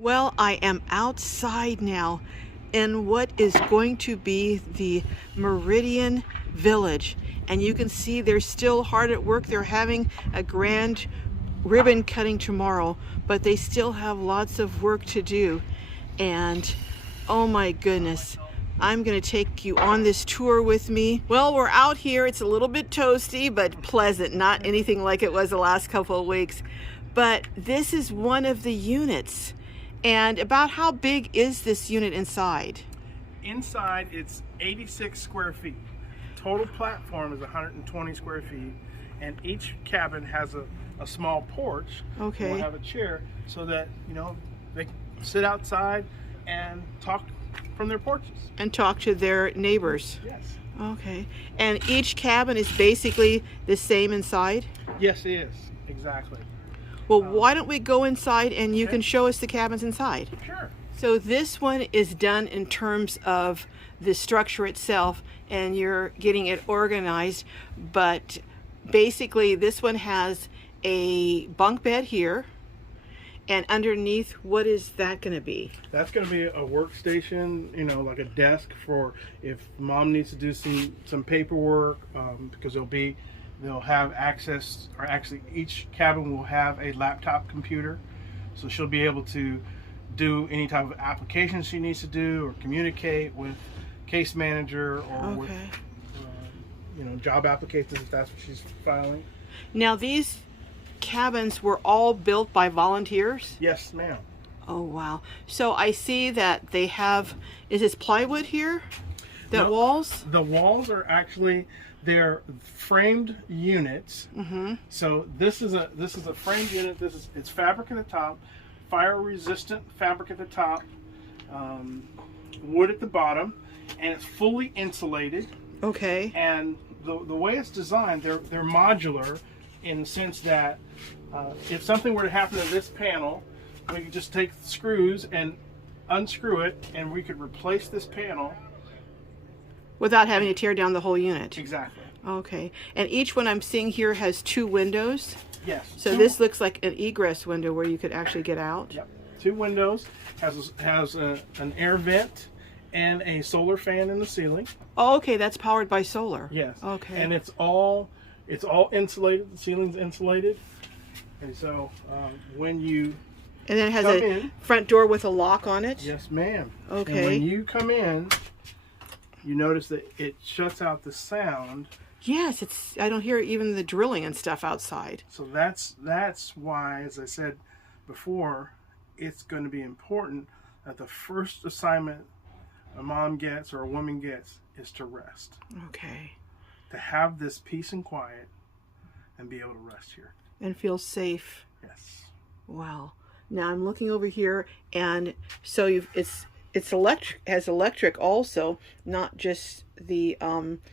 Well, I am outside now in what is going to be the Meridian Village. And you can see they're still hard at work. They're having a grand ribbon cutting tomorrow, but they still have lots of work to do. And oh my goodness, I'm going to take you on this tour with me. Well, we're out here. It's a little bit toasty, but pleasant. Not anything like it was the last couple of weeks. But this is one of the units. And about how big is this unit inside? Inside, it's 86 square feet. Total platform is 120 square feet. And each cabin has a small porch. Okay. We'll have a chair so that, they can sit outside and talk from their porches. And talk to their neighbors. Yes. Okay. And each cabin is basically the same inside? Yes, it is. Exactly. Well, why don't we go inside and you can show us the cabins inside? Sure. So this one is done in terms of the structure itself, and you're getting it organized, but basically this one has a bunk bed here, and underneath, what is that going to be? That's going to be a workstation, like a desk for if mom needs to do some paperwork, because they'll have access, or actually each cabin will have a laptop computer, so she'll be able to do any type of application she needs to do, or communicate with case manager, or with job applications if that's what she's filing. Now these cabins were all built by volunteers? Yes, ma'am. Oh wow. So I see that they have, is this plywood here? Walls? The walls are actually, they're framed units. Mm-hmm. So this is a framed unit. It's fabric at the top, fire resistant fabric at the top, wood at the bottom, and it's fully insulated. Okay. And the way it's designed, they're modular in the sense that if something were to happen to this panel, we could just take the screws and unscrew it, and we could replace this panel without having to tear down the whole unit. Exactly. Okay. And each one I'm seeing here has 2 windows? Yes. So this looks like an egress window where you could actually get out? Yep. 2 windows, has an air vent and a solar fan in the ceiling. Oh, okay, that's powered by solar. Yes. Okay. And it's all insulated. The ceiling's insulated. And so when you and then it has a front door with a lock on it? Yes, ma'am. Okay. And when you come in, you notice that it shuts out the sound. Yes, I don't hear even the drilling and stuff outside. So that's why, as I said before, it's going to be important that the first assignment a mom gets or a woman gets is to rest. Okay. To have this peace and quiet and be able to rest here. And feel safe. Yes. Wow. Now I'm looking over here, and so it's electric, has electric also, not just the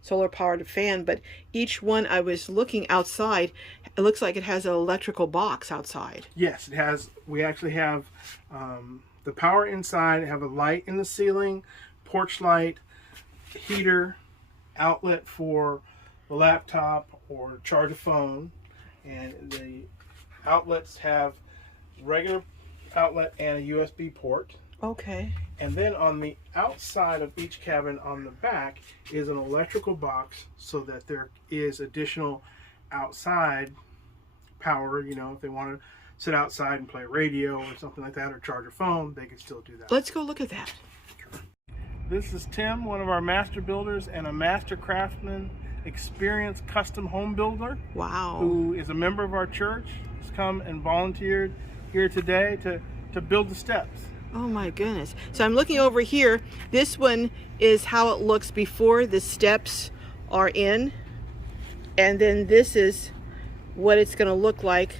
solar powered fan, but each one I was looking outside, it looks like it has an electrical box outside. Yes, it has. We actually have the power inside, have a light in the ceiling, porch light, heater, outlet for the laptop or charge a phone, and the outlets have regular outlet and a USB port. Okay. And then on the outside of each cabin on the back is an electrical box so that there is additional outside power. If they want to sit outside and play radio or something like that, or charge a phone, they can still do that. Let's go look at that. Sure. This is Tim, one of our master builders and a master craftsman, experienced custom home builder. Wow. Who is a member of our church. He's come and volunteered here today to build the steps. Oh my goodness. So I'm looking over here. This one is how it looks before the steps are in. And then this is what it's going to look like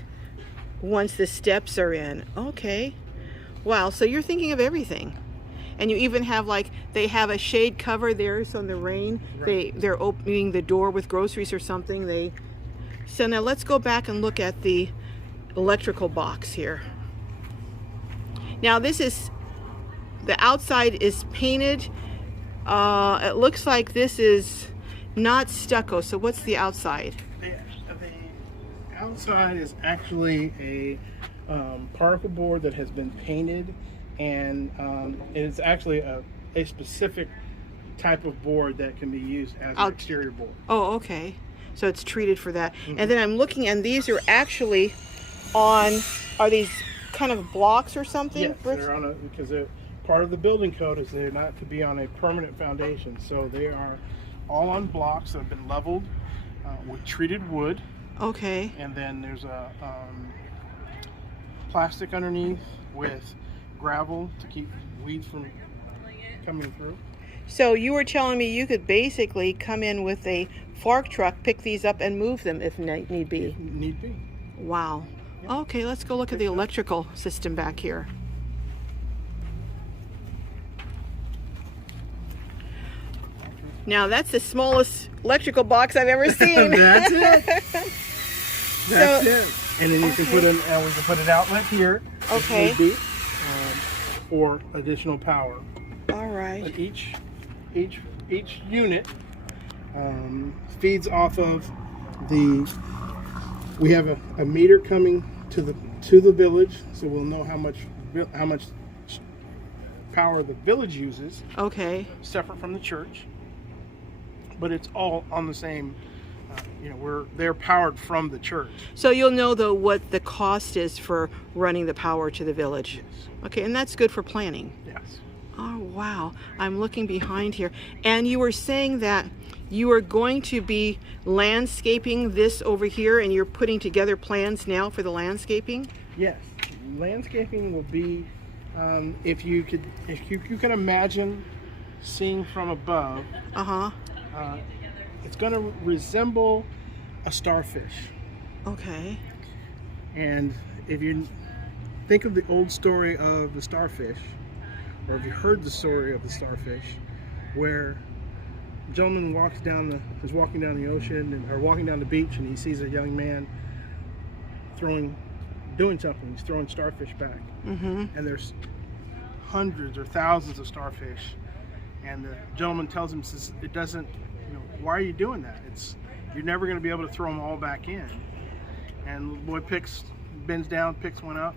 once the steps are in. Okay. Wow. So you're thinking of everything. And you even have they have a shade cover there, so in the rain, right, they're opening the door with groceries or something. So now let's go back and look at the electrical box here. Now the outside is painted. It looks like this is not stucco. So what's the outside? The outside is actually a particle board that has been painted, and it's actually a specific type of board that can be used as an exterior board. Oh, okay. So it's treated for that. And then I'm looking, and these are actually are these kind of blocks or something? Yes, they're on because they're part of the building code is they're not to be on a permanent foundation. So they are all on blocks that have been leveled with treated wood. Okay. And then there's a plastic underneath with gravel to keep weeds from coming through. So you were telling me you could basically come in with a fork truck, pick these up, and move them if need be. If need be. Wow. Yep. Okay, let's go look at the electrical system back here. Now that's the smallest electrical box I've ever seen. That's it. That's it. And then you can put we can put an outlet here. Okay. If need be, or additional power. All right. But each unit feeds off of we have a meter coming to the village, so we'll know how much power the village uses. Okay. Separate from the church, but it's all on the same. They're powered from the church. So you'll know though what the cost is for running the power to the village. Yes. Okay, and that's good for planning. Yes. Oh wow, I'm looking behind here. And you were saying that you are going to be landscaping this over here, and you're putting together plans now for the landscaping? Yes. Landscaping will be, if you can imagine seeing from above, it's going to resemble a starfish. Okay. And if you think of the old story of the starfish, or if you heard the story of the starfish, where a gentleman is walking down the ocean or walking down the beach, and he sees a young man doing something. He's throwing starfish back, and there's hundreds or thousands of starfish. And the gentleman tells him, says, "It doesn't. Why are you doing that? You're never going to be able to throw them all back in." And the boy bends down, picks one up,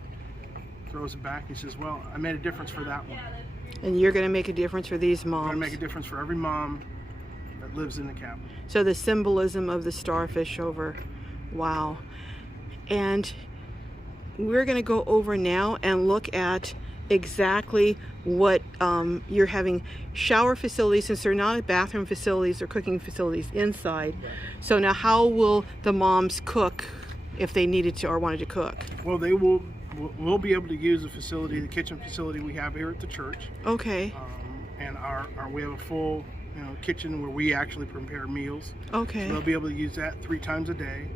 throws it back. He says, "Well, I made a difference for that one." And you're going to make a difference for these moms. I'm going to make a difference for every mom that lives in the cabin. So the symbolism of the starfish over, wow. And we're going to go over now and look at exactly what you're having shower facilities, since they're not bathroom facilities or cooking facilities inside. Right. So now how will the moms cook if they needed to or wanted to cook? Well, we'll be able to use the kitchen facility we have here at the church. Okay. And we have a full kitchen where we actually prepare meals. Okay. So they'll be able to use that 3 times a day.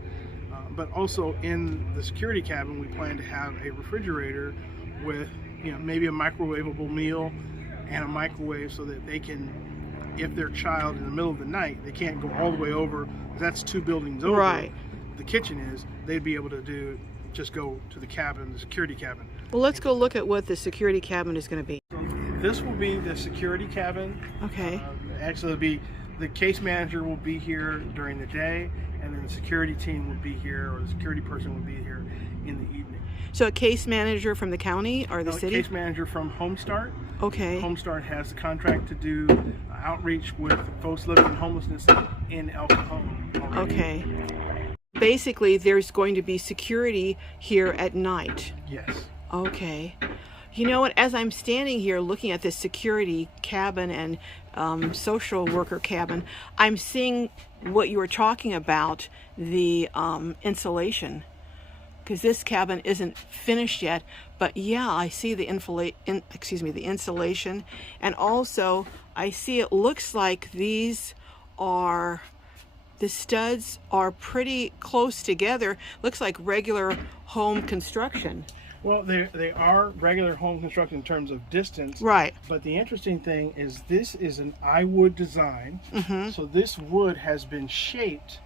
But also in the security cabin, we plan to have a refrigerator with maybe a microwavable meal and a microwave, so that they can, if their child in the middle of the night, they can't go all the way over, that's 2 buildings over. Right. The kitchen is, they'd be able to just go to the cabin, the security cabin. Well, let's go look at what the security cabin is going to be. This will be the security cabin. Okay. Actually, the case manager will be here during the day, and then the security team will be here, or the security person will be here in the evening. So a case manager from the county or the city? Case manager from Homestart. Okay. Homestart has the contract to do outreach with folks living in homelessness in El Cajon already. Okay. Basically, there's going to be security here at night. Yes. Okay. You know what? As I'm standing here looking at this security cabin and social worker cabin, I'm seeing what you were talking about, the insulation. Because this cabin isn't finished yet, but yeah, I see the insulation, and also I see it looks like the studs are pretty close together. Looks like regular home construction. Well, they are regular home construction in terms of distance. Right. But the interesting thing is this is an iWood design. So this wood has been shaped,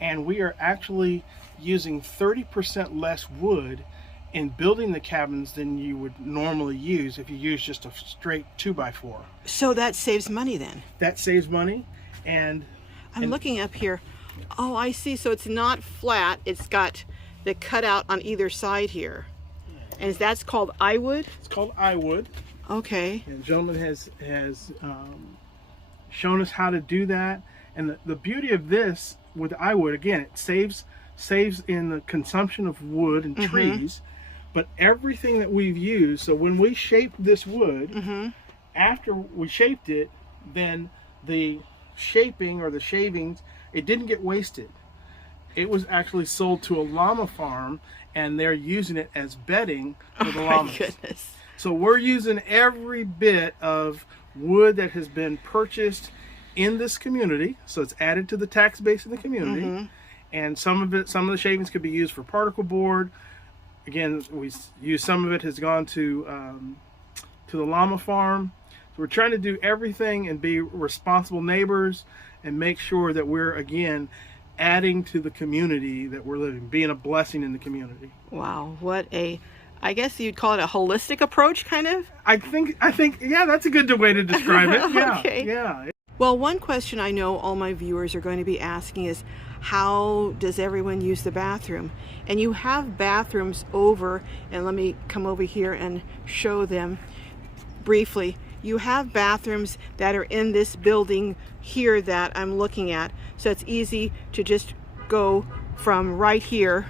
and we are actually using 30% less wood in building the cabins than you would normally use if you use just a straight 2x4. So that saves money then? That saves money. And I'm looking up here. Oh, I see. So it's not flat. It's got the cutout on either side here. And that's called iWood? It's called iWood. Okay. And the gentleman has shown us how to do that. And the beauty of this with iWood, again, it saves in the consumption of wood and trees, but everything that we've used, so when we shaped this wood, after we shaped it, then the shaping or the shavings, it didn't get wasted. It was actually sold to a llama farm, and they're using it as bedding for the llamas. My goodness. So we're using every bit of wood that has been purchased in this community, so it's added to the tax base in the community. And some of the shavings could be used for particle board. Again, we use some of it has gone to the llama farm. So we're trying to do everything and be responsible neighbors and make sure that we're, again, adding to the community that we're living, being a blessing in the community. Wow, what I guess you'd call it a holistic approach, kind of? I think, yeah, that's a good way to describe it. Yeah, Okay. Yeah. Well, one question I know all my viewers are going to be asking is, how does everyone use the bathroom? And you have bathrooms over, and let me come over here and show them briefly. You have bathrooms that are in this building here that I'm looking at, so it's easy to just go from right here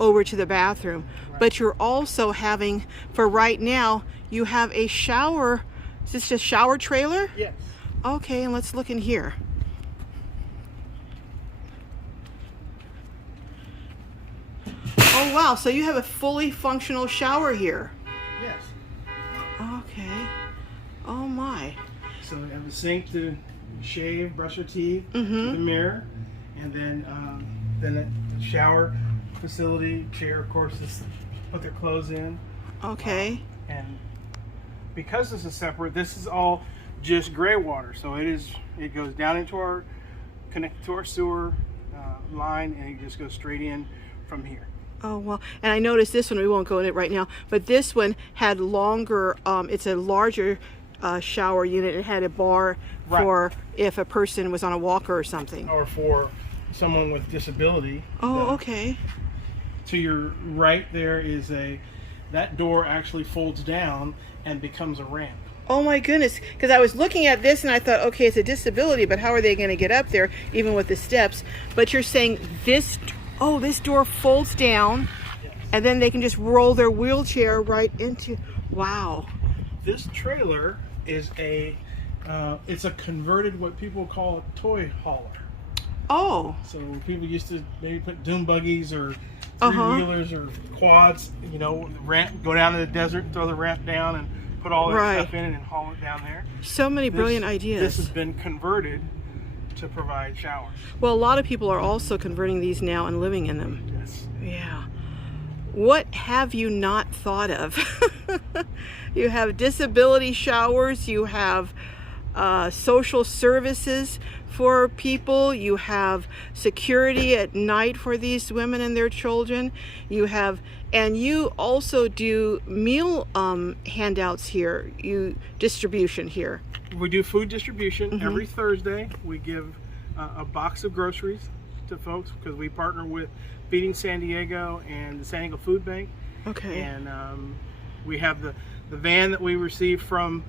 over to the bathroom. But you're also having, for right now, you have a shower. Is this a shower trailer? Yes. Okay, and let's look in here. Oh wow, so you have a fully functional shower here. Yes. Okay. Oh my. So we have a sink to shave, brush your teeth, the mirror, and then a shower facility, chair, of course, to put their clothes in. Okay. And because this is separate, this is all just gray water. So it goes down into connected to our sewer line, and it just goes straight in from here. Oh well, and I noticed this one, we won't go in it right now, but this one had longer, it's a larger shower unit. It had a bar for if a person was on a walker or something. Or for someone with disability. Oh, okay. To your right there is that door actually folds down and becomes a ramp. Oh my goodness, because I was looking at this and I thought, okay, it's a disability, but how are they going to get up there even with the steps? But you're saying this door folds down, Yes. and then they can just roll their wheelchair right into, wow. This trailer is it's a converted, what people call a toy hauler. Oh. So people used to maybe put dune buggies or three-wheelers or quads, ramp, go down to the desert, throw the ramp down and put all that stuff in it and haul it down there. So many brilliant ideas. This has been converted to provide showers. Well, a lot of people are also converting these now and living in them. Yes. Yeah. What have you not thought of? You have disability showers, you have social services for people, you have security at night for these women and their children, and you also do meal handouts here, distribution here. We do food distribution every Thursday. We give a box of groceries to folks because we partner with Feeding San Diego and the San Diego Food Bank. Okay. And we have the van that we receive from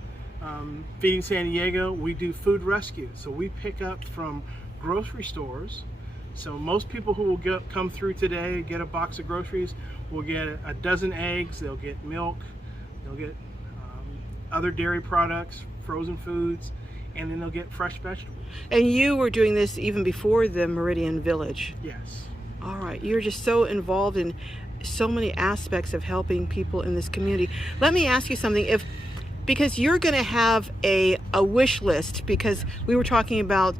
Feeding San Diego. We do food rescue. So we pick up from grocery stores. So most people who will come through today, get a box of groceries, will get a dozen eggs, they'll get milk, they'll get other dairy products, frozen foods, and then they'll get fresh vegetables. And you were doing this even before the Meridian Village. Yes. All right, you're just so involved in so many aspects of helping people in this community. Let me ask you something, because you're going to have a wish list, because we were talking about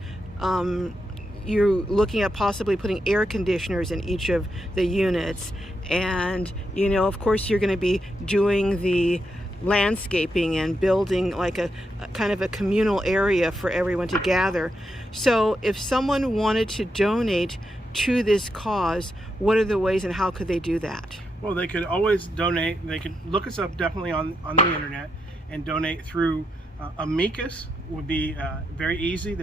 you're looking at possibly putting air conditioners in each of the units, and of course you're going to be doing the landscaping and building like a kind of a communal area for everyone to gather. So if someone wanted to donate to this cause, what are the ways and how could they do that? Well, they could always donate. They could look us up definitely on the internet and donate through Amikas. Would be very easy.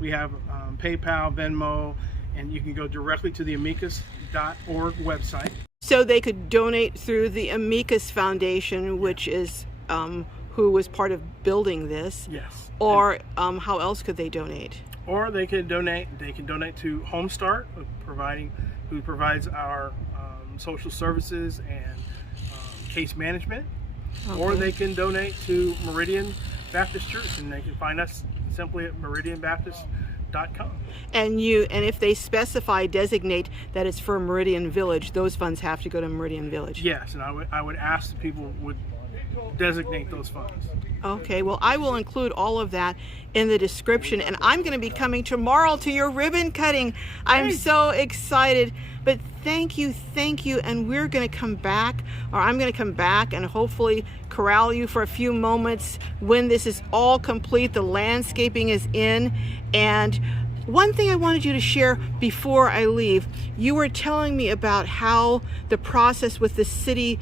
We have PayPal, Venmo, and you can go directly to the amikas.org website. So they could donate through the Amikas Foundation, which is who was part of building this. Yes. Or how else could they donate? Or they can donate. They can donate to Home Start, who provides our social services and case management. Okay. Or they can donate to Meridian Baptist Church, and they can find us simply at meridianbaptist.com. And if they designate that it's for Meridian Village, those funds have to go to Meridian Village. Yes, and I would ask that people would designate those funds. Okay, well, I will include all of that in the description, and I'm going to be coming tomorrow to your ribbon cutting. I'm so excited. But thank you, and we're going to come back, or I'm going to come back and hopefully corral you for a few moments when this is all complete, the landscaping is in. And one thing I wanted you to share before I leave, you were telling me about how the process with the city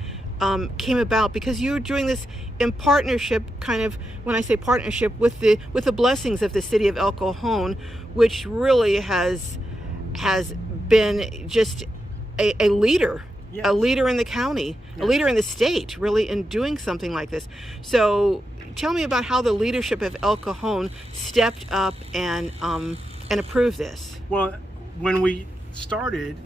came about, because you were doing this in partnership, kind of, when I say partnership, with the blessings of the city of El Cajon, which really has been just a leader, yes. A leader in the county, yes. A leader in the state, really, in doing something like this. So tell me about how the leadership of El Cajon stepped up and approved this. Well, when we started,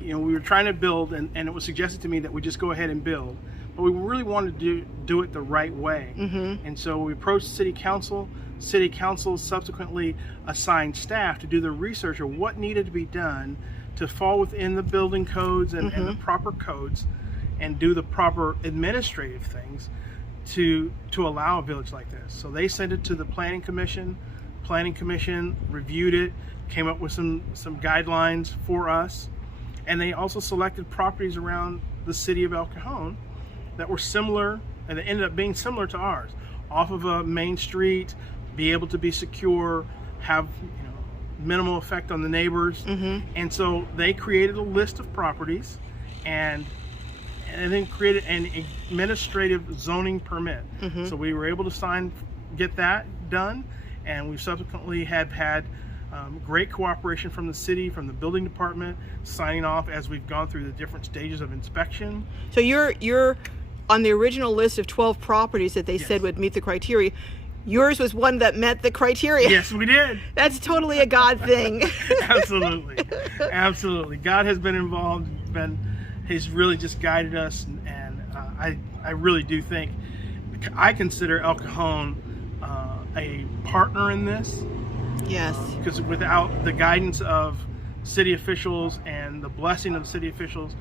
we were trying to build, and it was suggested to me that we just go ahead and build, but we really wanted to do it the right way. Mm-hmm. And so we approached city council. City council subsequently assigned staff to do the research of what needed to be done to fall within the building codes and the proper codes, and do the proper administrative things to allow a village like this. So they sent it to the planning commission. Planning commission reviewed it, came up with some guidelines for us, and they also selected properties around the city of El Cajon that were similar, and they ended up being similar to ours, off of a main street, be able to be secure, have minimal effect on the neighbors. And so they created a list of properties and then created an administrative zoning permit. So we were able to get that done, and we subsequently have had great cooperation from the city, from the building department, signing off as we've gone through the different stages of inspection. So you're on the original list of 12 properties that they said would meet the criteria. Yours was one that met the criteria. Yes, we did. That's totally a God thing. Absolutely. God has been involved. He's really just guided us, and I really do think, I consider El Cajon a partner in this. Yes. Because without the guidance of city officials and the blessing of the city officials,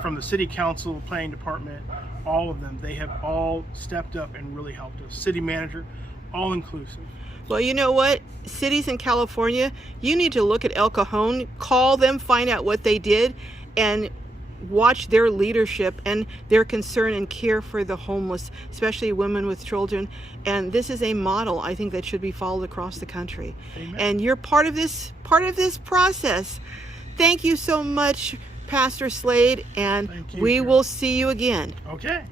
from the city council, planning department, all of them, they have all stepped up and really helped us. City manager, all inclusive. Well, you know what? Cities in California, you need to look at El Cajon, call them, find out what they did, and watch their leadership and their concern and care for the homeless, especially women with children. And this is a model, I think, that should be followed across the country. Amen. And you're part of this process. Thank you so much, Pastor Slade, and we will see you again. Okay.